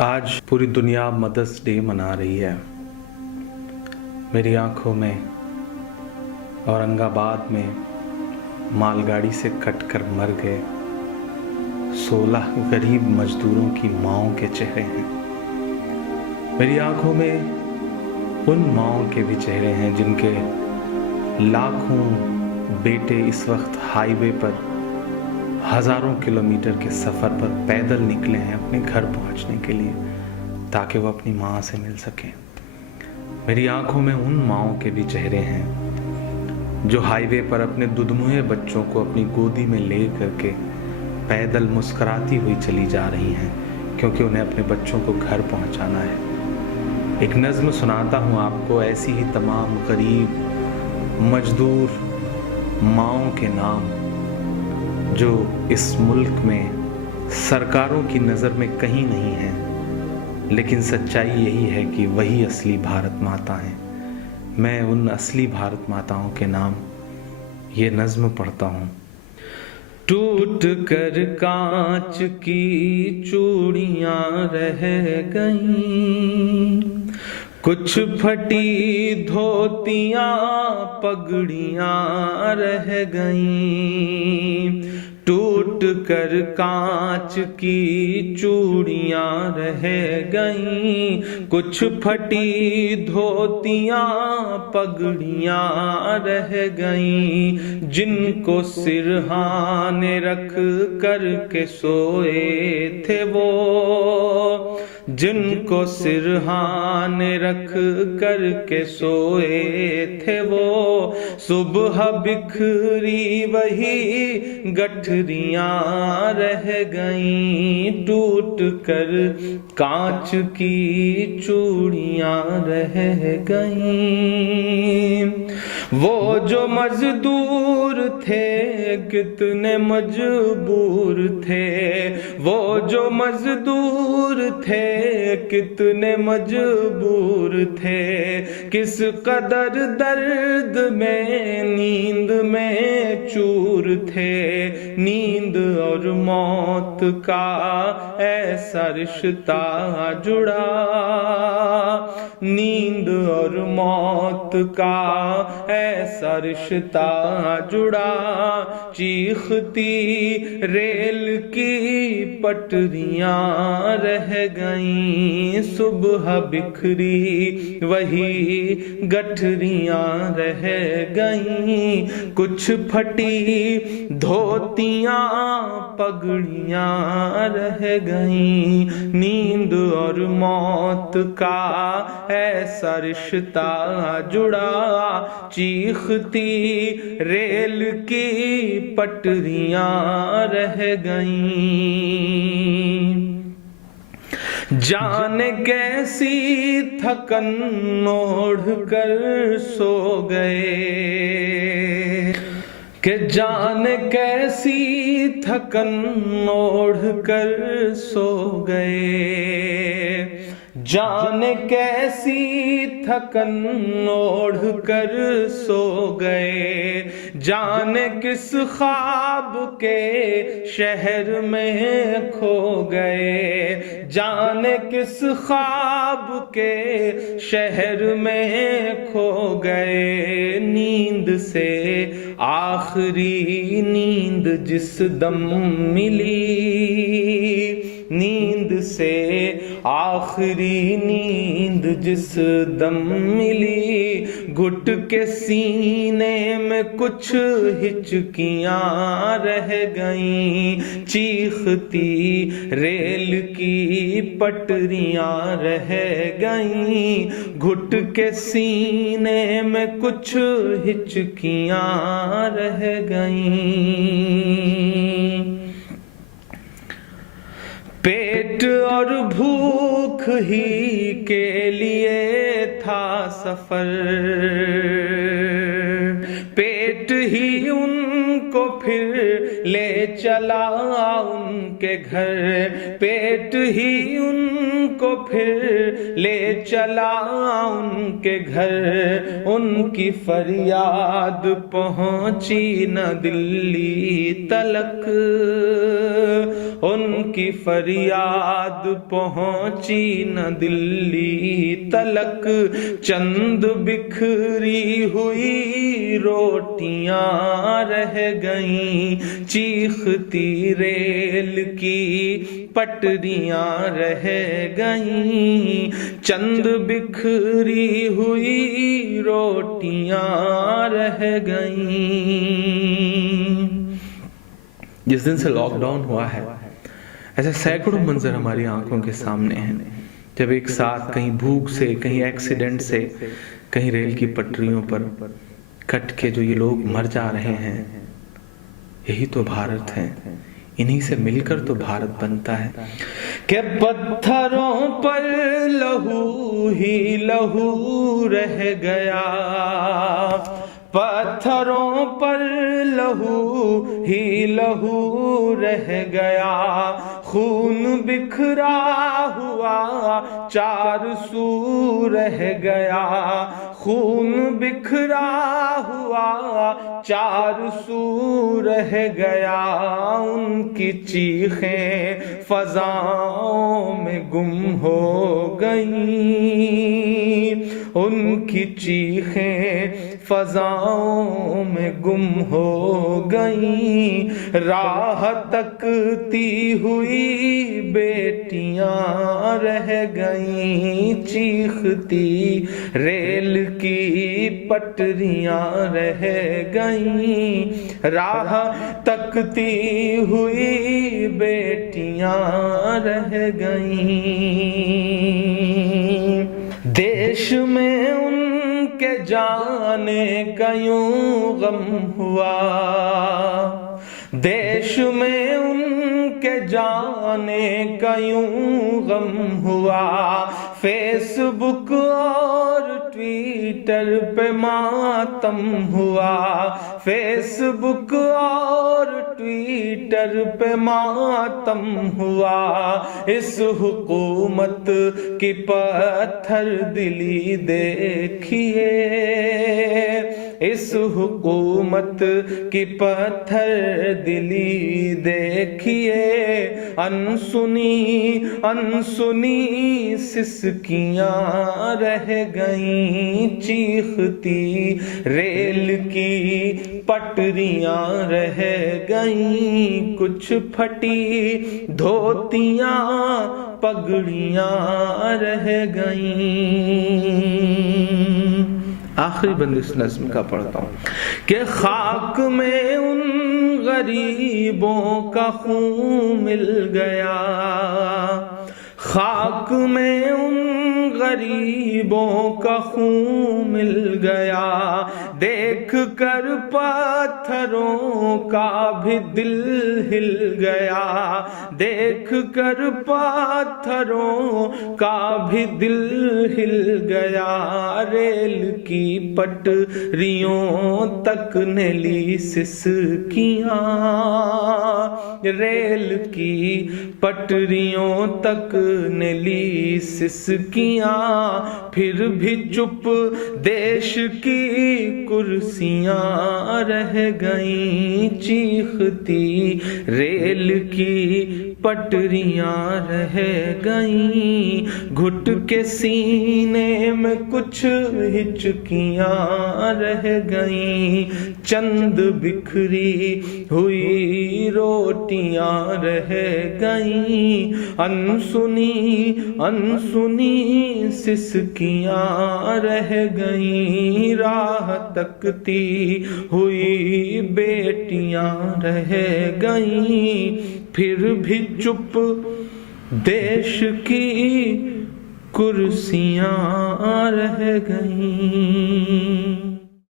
आज पूरी दुनिया मदर्स डे मना रही है। मेरी आंखों में औरंगाबाद में मालगाड़ी से कटकर मर गए 16 गरीब मजदूरों की माँओं के चेहरे हैं। मेरी आंखों में उन माँओं के भी चेहरे हैं जिनके लाखों बेटे इस वक्त हाईवे पर हजारों किलोमीटर के सफ़र पर पैदल निकले हैं अपने घर पहुंचने के लिए, ताकि वो अपनी माँ से मिल सकें। मेरी आंखों में उन माँओं के भी चेहरे हैं जो हाईवे पर अपने दुधमुहे बच्चों को अपनी गोदी में ले करके पैदल मुस्कुराती हुई चली जा रही हैं, क्योंकि उन्हें अपने बच्चों को घर पहुंचाना है। एक नज़्म सुनाता हूँ आपको, ऐसी ही तमाम गरीब मजदूर माँओं के नाम जो इस मुल्क में सरकारों की नज़र में कहीं नहीं है, लेकिन सच्चाई यही है कि वही असली भारत माता हैं। मैं उन असली भारत माताओं के नाम ये नज़्म पढ़ता हूँ। टूट कर कांच की चूड़ियाँ रह गईं, कुछ फटी धोतियाँ पगड़ियाँ रह गईं। टूट कर कांच की चूड़ियाँ रह गईं, कुछ फटी धोतियाँ पगड़ियाँ रह गईं। जिनको सिरहाने रख कर के सोए थे वो, जिनको सिरहाने रख कर के सोए थे वो, सुबह बिखरी वही गठरियाँ रह गईं। टूट कर कांच की चूड़ियाँ रह गईं। वो जो मजदूर थे कितने मजबूर थे, वो जो मजदूर थे कितने मजबूर थे। किस कदर दर्द में नींद में चूर थे। नींद और मौत का ऐसा रिश्ता जुड़ा, नींद और मौत का ऐसा रिश्ता जुड़ा। चीखती रेल की पटरियाँ रह गईं, सुबह बिखरी वही गठरियाँ रह गईं। कुछ फटी धोतियाँ पगड़ियाँ रह गईं। नींद और मौत का ऐसा रिश्ता जुड़ा। चीखती रेल की पटरियाँ रह गईं। जाने कैसी थकन ओढ़ कर सो गए, कि जाने कैसी थकन ओढ़ कर सो गए। जाने कैसी थकन ओढ़ कर सो गए। जाने किस ख्वाब के शहर में खो गए। जाने किस ख्वाब के शहर में खो गए। नींद से आखिरी नींद जिस दम मिली, नींद से आखिरी नींद जिस दम मिली। घुट के सीने में कुछ हिचकियाँ रह गईं। चीखती रेल की पटरियाँ रह गईं। घुट के सीने में कुछ हिचकियाँ रह गईं। पेट और भूख ही के लिए था सफर, पेट ही उनको फिर ले चला उनके घर। पेट ही उनको फिर ले चला उनके घर। उनकी फरियाद पहुंची न दिल्ली तलक, उनकी फरियाद पहुंची न दिल्ली तलक, चंद बिखरी हुई रोटियां रह गईं, चीखती रेल की पटरियां रह गईं, चंद बिखरी हुई रोटियां रह गईं। जिस दिन से लॉकडाउन हुआ है, ऐसे सैकड़ों मंजर हमारी आंखों के सामने हैं, जब एक साथ कहीं भूख से, कहीं एक्सीडेंट से, कहीं रेल की पटरियों पर कट के जो ये लोग मर जा रहे हैं। यही तो भारत है, इन्हीं से मिलकर तो भारत बनता है। कि पत्थरों पर लहू ही लहू रह गया, पत्थरों पर लहू ही लहू रह गया, खून बिखरा हुआ चार सू रह गया, खून बिखरा हुआ चार सू रह गया, उनकी चीखें फजाओं में गुम हो गईं, उनकी चीखें फजाओं में गुम हो गईं, राह तकती हुई बेटियां रह गईं, चीखती रेल की पटरियां रह गईं, राह तकती हुई बेटियां रह गईं। देश में उनके जाने का यूं गम हुआ, देश में उनके जाने का यूं गम हुआ, फेसबुक और ट्विटर पे मातम हुआ, फेसबुक और ट्विटर पे मातम हुआ, इस हुकूमत की पत्थर दिली देखिए, इस हुकूमत की पत्थर दिली देखिए, अनसुनी अनसुनी सिसकियां रह गईं, चीखती रेल की पटरियां रह गईं, कुछ फटी धोतियां पगड़ियां रह गईं। आखिरी बंद इस नज्म का पढ़ता हूँ कि खाक में उन गरीबों का खून मिल गया, खाक में उन गरीबों का खून मिल गया, देख कर पत्थरों का भी दिल हिल गया, देख कर पत्थरों का भी दिल हिल गया, रेल की पटरियों तक ने ली सिसकियां, रेल की पटरियों तक ने ली सिसकियां, फिर भी चुप देश की कुर्सियां रह गईं, चीखती रेल की पटरियां रह गईं, घुट के सीने में कुछ हिचकियां रह गईं, चंद बिखरी हुई रोटियां रह गईं, अनसुनी अनसुनी सिसकियां रह गईं, राह तकती हुई बेटियां रह गईं, फिर भी चुप देश की कुर्सियां रह गईं।